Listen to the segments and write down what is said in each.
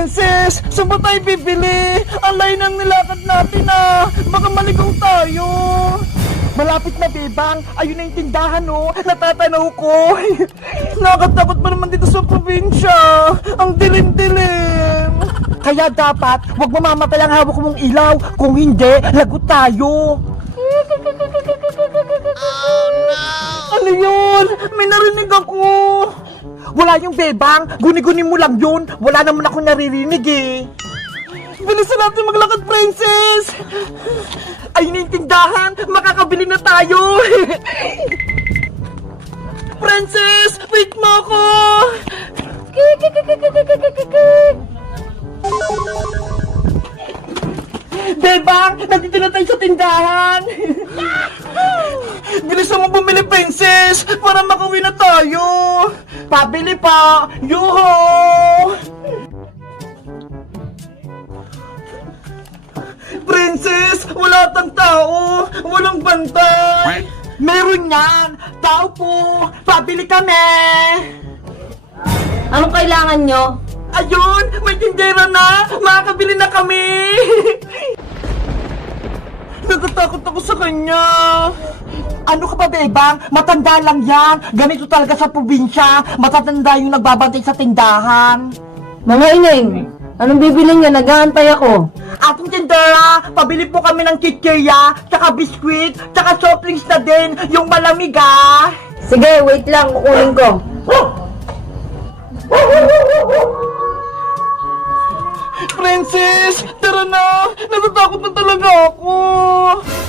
Princess, saan ba tayo bibili? Ang layo ng nilakad natin ah. Baka maligaw tayo. Malapit na, Bebang. Ayun na yung tindahan, oh. Natatanaw ko. Nakakatakot pa naman dito sa probinsya. Ang dilim-dilim. Kaya dapat, huwag mamamatay ang hawak mong ilaw. Kung hindi, lagot tayo. Oh, no! Ano yun? May narinig ako. Wala yung Bebang. Guni-guni mo lang yun. Wala naman ako naririnig eh. Bilisan natin maglakad, Princess! Ayun na yung tindahan! Makakabili na tayo! Princess! Wait mo ako! Bebang! Nandito na tayo sa tindahan! Bilisan mo bumili, Princess! Para makauwi na tayo! Pabili pa! Yuho! Princess, wala tang tao, walang bantay. Meron yan, tao po, pabili kami. Anong kailangan nyo? Ayun, may tindera na, makakabili na kami. Natatakot ako sa kanya. Ano ka ba, Bebang? Matanda lang yan. Ganito talaga sa probinsya. Matatanda yung nagbabantay sa tindahan. Mga ineng, anong bibili nyo? Nag-aantay ako. Ating tindera, pabili po kami ng kikirya, tsaka biskwit, tsaka soft drinks na din, yung malamig ah. Sige, wait lang, kukunin ko. Princess, tara na! Natatakot na talaga ako!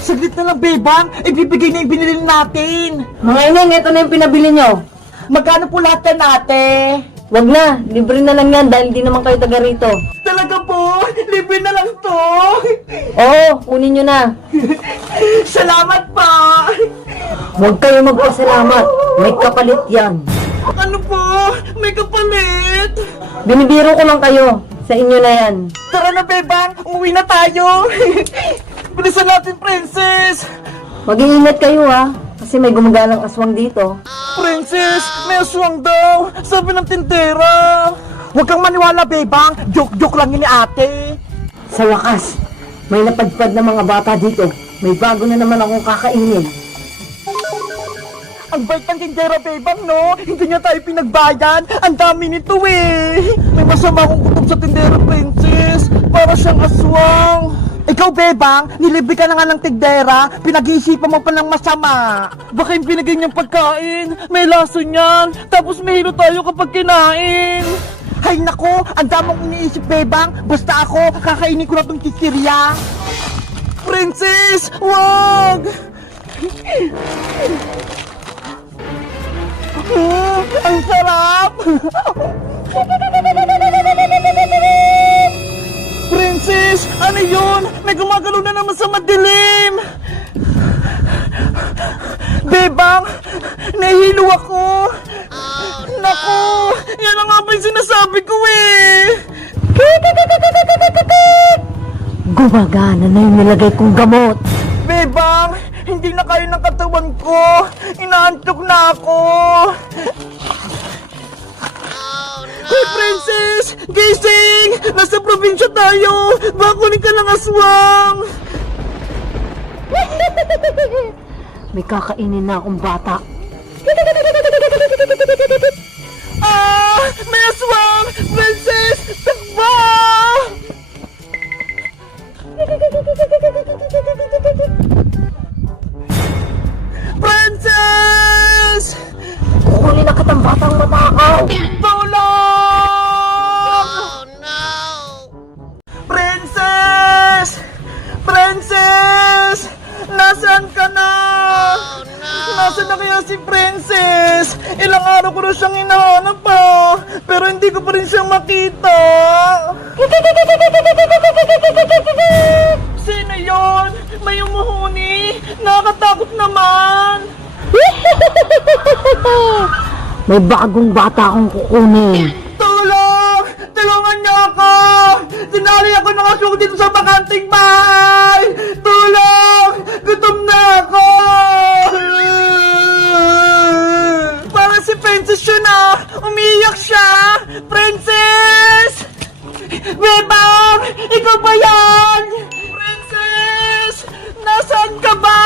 Saglit na lang, Bebang! Ibibigay na yung binili natin! Mga ineng, ito na yung pinabili nyo. Magkano po lahat yan, ate? Wag na, libre na lang yan dahil di naman kayo taga rito. Talaga po? Libre na lang to? Oo, kunin nyo na. Salamat pa! Huwag kayo magpasalamat, may kapalit yan. Ano po? May kapalit? Binibiro ko lang kayo, sa inyo na yan. Tara na, Bebang! Umuwi na tayo! Bilisan natin, Princess! Mag-iingat kayo ha, kasi may gumagalang aswang dito. Princess, may aswang daw! Sabi ng tindera! Huwag kang maniwala, Bebang! Joke-joke lang yun ni ate! Sa wakas, may napadpad na mga bata dito. May bago na naman akong kakainin. Ang bait ng tindera, Bebang, no? Hindi niya tayo pinagbayan! Ang dami nito eh! May masama akong kutob sa tindera, Princess! Para siyang aswang! Ikaw, Bebang, nilibre ka na nga ng tindera, pinag-iisipan mo pa ng masama. Baka yung binigay niyang pagkain, may laso niyan, tapos may hilo tayo kapag kinain. Hay nako, ang damang iniisip, Bebang, basta ako, kakainin ko na tong kikirya. Princess, wag! Ang sarap! Princess, ano yun? May gumagalaw na naman sa madilim! Bebang, nahihilo ako! Naku, yan ang nga ba yung sinasabi ko eh! Gumagana na yung nilagay kong gamot. Bebang, hindi na kaya ng katawan ko! Inaantok na ako! Hey, Princess! Gising! Nasa probinsya tayo! Baka kunin ka ng aswang! May kakainin na akong bata. Ah! May aswang! Princess! Takbo! Princess! Kukunin na kitang batang matakaw. Tulong! Oh, no! Princess! Princess! Nasaan ka na? Oh, no! Nasaan na kaya si Princess? Ilang araw ko na siyang hinahanap pa, pero hindi ko pa rin siyang makita. Sino yon? May umuhuni? Nakakatakot naman. May bagong bata akong kukunin. Tulong! Tulungan niyo ako! Sinali ako ng aswang dito sa bakanting bahay! Tulong! Gutom na ako! Parang si Princess yun ah! Umiiyak siya! Princess! Ikaw ba yan? Princess! Nasaan ka ba?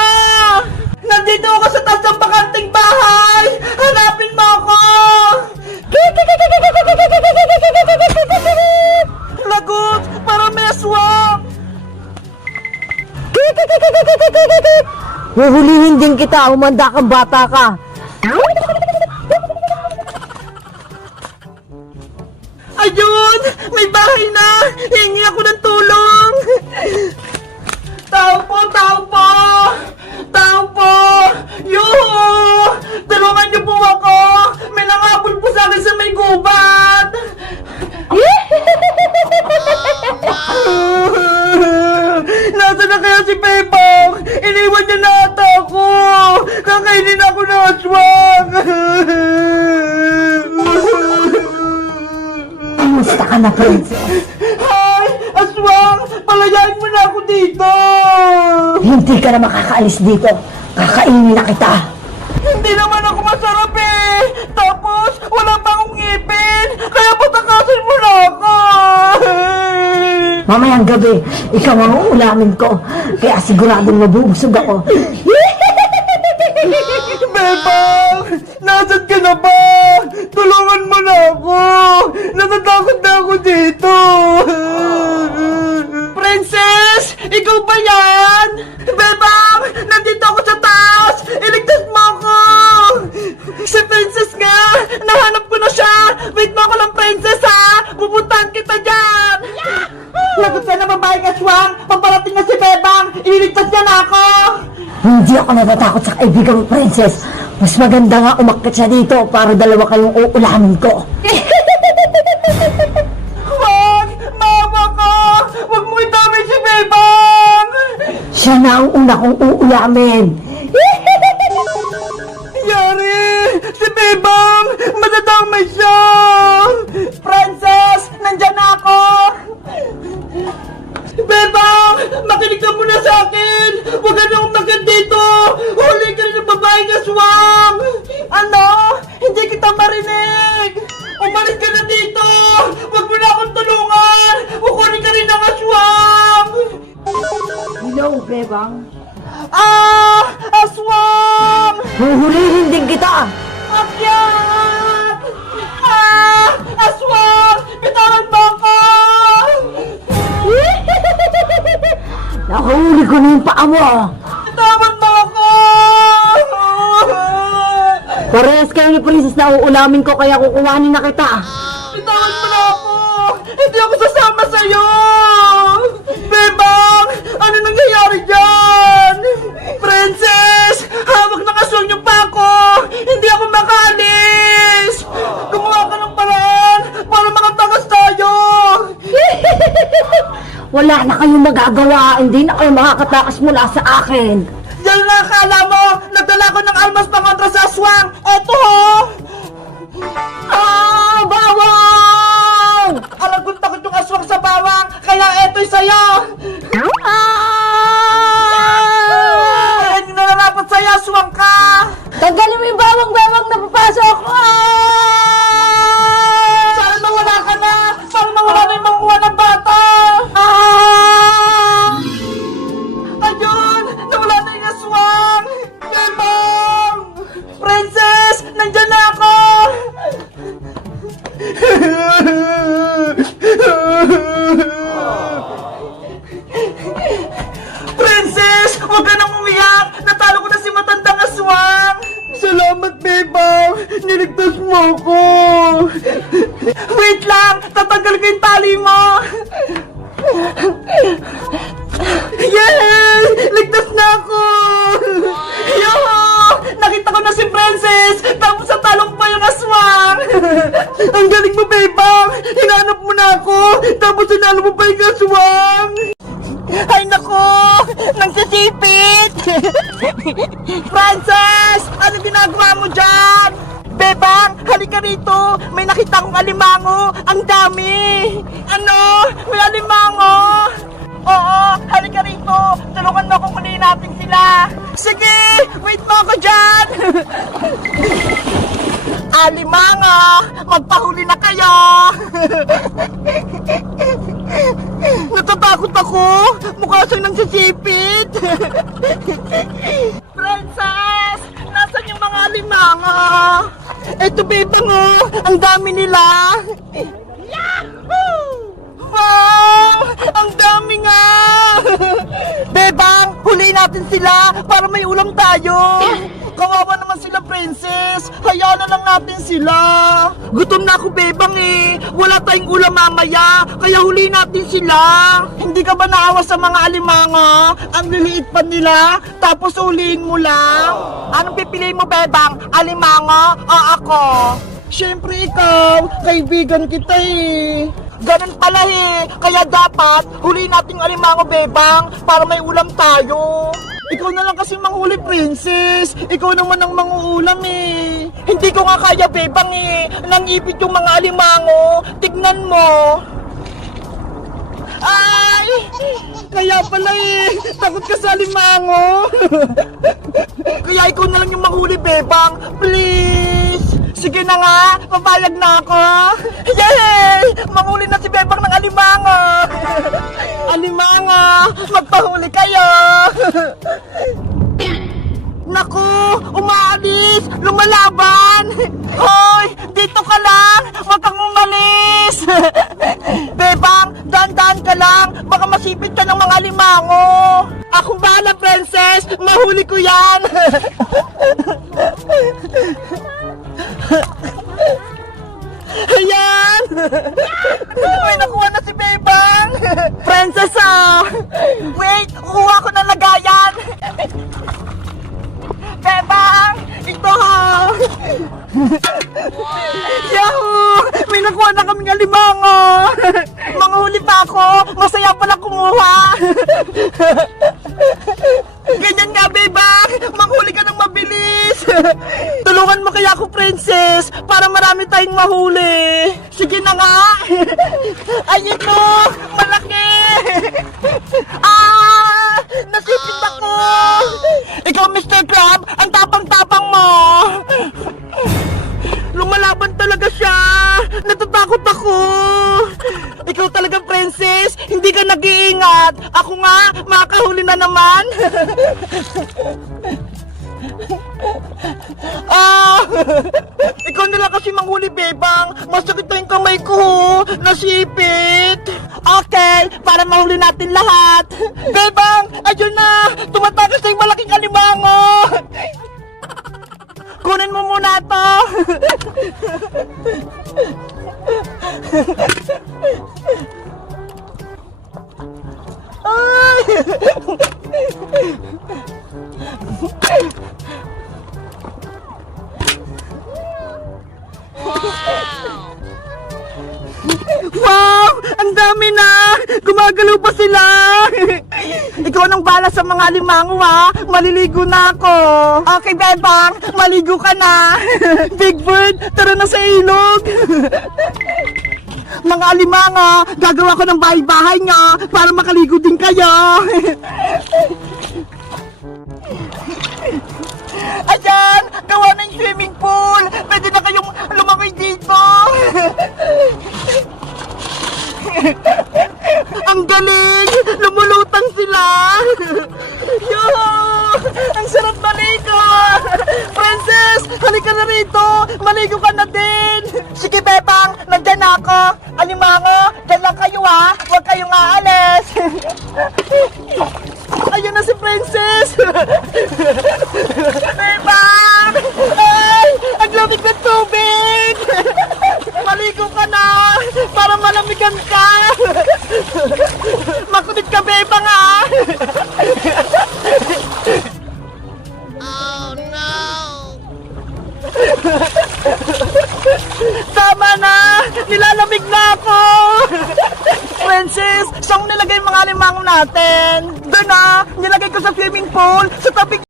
Nandito ako sa taas ng bakanting bahay! Hanapin mo ako! Lagot! Para may aswang! Huhulihin din kita, umanda kang bata ka. Ayun! May bahay na! Hingi ako ng tulong! Tao po! Tao po! Tao po! Yuhu! Tulungan niyo po ako! May nangapul po sa akin sa may gubat! Nasaan na kaya si Bebang? Iniwan niya na ata ako! Kakainin ako ng aswang! Kamusta ka na, princess? Hay! Aswang! Palayain mo na ako dito! Hindi ka na makakaalis dito. Kakainin na kita. Hindi naman ako masarap eh! Tapos, wala pa akong ngipin! Kaya patakasin mo na ako! Mamayang gabi, ikaw ang uulamin ko. Kaya siguradong mabubusog ako. Bebang! Nasaan ka na ba? Tulungan mo na ako! Natatakot na ako dito! Princess! Ikaw ba yan? Bebang! Nandito ako sa taas! Iligtas mo ako! Si Princess nga! Nahanap ko na siya! Wait mo ako lang, Princess, ha! Pupuntahan kita dyan! Lagot ka na babaeng aswang! Pagparating na si Bebang! Ililigtas niya na ako! Hindi ako natatakot sa kaibigan mo, princess. Mas maganda nga umakyat siya dito para dalawa kayong uulamin ko. Wag! Maawa ka! Wag mo idamay si Bebang! Siya na ang una kong uulamin. Yari! Si Bebang! Madadamay siya! Princess! Nandyan na ako! Bebang! Makinig ka muna sa akin! Huwag ka na umakyat dito! Huli ka rin ng babaeng aswang! Ano? Hindi kita marinig! Umalis ka na dito! Huwag mo na akong tulungan! Kukunin ka rin ng aswang! Hello, Bebang. Ah! Aswang! Huhulihin din kita. Akyat! Ah! Aswang! Bitawan mo ako! Nakahuli ko na yung paa mo. Bitawan mo ako! Parehas kayo ni princess na uulamin ko kaya kukuhanin na kita. Bitawan mo na ako! Hindi ako sasama sa'yo! Bebang! Ano nangyayari dyan? Princess! Hawak na kaswang niyo pa ako! Hindi ako makaalis! Gumawa ka ng paraan para makatakas tayo! Wala na kayong magagawa. Hindi na kayo makakatakas mula sa akin. Yan na akala mo! Nagdala ko ng almas pangontra sa aswang! Eto ho! Ah! Bawang! Alam kong takot yung aswang sa bawang! Kaya eto'y sa'yo! Ayan yung nararapat sa'yo, aswang ka! Tanggalin mo yung bawang-bawang na papasok. Sana nawala ka na! Sana nawala na yung mangkuha ng bata! Ayun! Nawala na yung aswang! Bebang! Princess! Nandyan na ako! Princess! Huwag ka nang umiyak! Natalo ko na si matandang aswang! Salamat, Bebang! Niligtas mo ako! Wait lang! Tatanggal ko yung tali mo! Yay! Ligtas na ako! Yo! Nakita ko na si Princess! Tapos sa talong pa yung aswang! Ang galing mo, Bebang! Hinanap mo na ako! Tapos hinalo mo pa yung aswang! Ay nako! Nagsisipit! Princess! Ano ginagawa mo dyan? Bebang! Halika rito! May nakita akong alimango! Ang dami! Ano? May alimango! Oo! Halika rito! Tulungan mo akong kunin natin sila! Sige! Wait mo ako dyan! Alimango! Magpahuli na kayo! natatakot ako. Mukha siyang nagsisipit. Princess! Nasaan yung mga alimanga? Eto, bebang, oh. Ang dami nila. Yahoo! Wow! Ang dami nga! Bebang, huliin natin sila para may ulam tayo. Kawawa naman sila, princess. Hayaan na lang natin sila. Gutom na ako, bebang eh. Wala tayong ulam mamaya, kaya huliin natin sila. Hindi ka ba naawa sa mga alimanga? Ang liliit pa nila, tapos huliin mo lang. Anong pipiliin mo, bebang? Alimanga o ako? Siyempre ikaw, kaibigan kita eh. Ganun pala eh, kaya dapat huliin nating alimango, bebang, para may ulam tayo. Ikaw na lang kasi manghuli, princess. Ikaw naman ang manguulam eh. Hindi ko nga kaya, bebang eh. Nangipit yung mga alimango. Tignan mo. Ay! Kaya pala eh. Takot ka sa alimango. Kaya ikaw na lang yung manghuli, bebang. Please. Sige na nga, papayag na ako. Yay! Manghuli na si bebang ng alimango. Alimango, magpahuli kayo. Naku, umaalis, lumalaban. Hoy, dito ka lang, wag kang umalis. Bebang, dahan-dahan ka lang, baka masipit ka ng mga alimango. Akong bahala, princess, mahuli ko yan. Ayan! May nakuha na si Bebang! Princess, ah! Wait! Kuha ko ng lagayan! Bebang! Ito, ha! Yahoo! May nakuha na kaming alimango! Manghuli pa ako! Masaya pala kumuha! Ganyan nga, Bebang! Manghuli ka ng mabilis! Tulungan mo kaya ako, princess, para marami tayong mahuli. Sige na nga. Ay, ito! Malaki! Ah! Nasipit ako! Ikaw, Mr. Crab, ang tapang-tapang mo! Lumalaban talaga siya! Natatakot ako! Ikaw talaga, princess! Hindi ka nag-iingat! Ako nga, makakahuli na naman! Ah! Ikaw na lang kasi manghuli, bebang. Masakit na yung kamay ko. Nasipit. Okay, para mahuli natin lahat. Bebang, ayun na. Tumatakas na yung malaking alimango. Kunin mo muna to. Ay! Wow! Ang dami na! Gumagalaw pa sila! Ikaw nang bala sa mga alimango, ha? Maliligo na ako! Okay, bebang! Maligo ka na! Big Bird, tara na sa ilog! Mga alimango, gagawa ko ng bahay-bahay nga para makaligo din kayo! Ayan! Gawa na yung swimming pool! Pwede na kayong lumangoy dito! Ang galing! Lumulutang sila! Yo! Ang sarap maligo! Princess! Halika na rito! Maligo ka na din! Sige, Bebang! Nandyan na ako! Alimango! Dyan lang kayo, ha! Huwag kayong aalis! Ayun na si Princess! Bebang! Ay! Ang lamig ng tubig! Maligo ka na! Para malamigan ka! Makulit ka, Bebang, ha! Oh no! Tama na! Nilalamig na ako! Princess, saan mo nilagay yung mga alimango natin? Doon na! Nilagay ko sa swimming pool sa tabi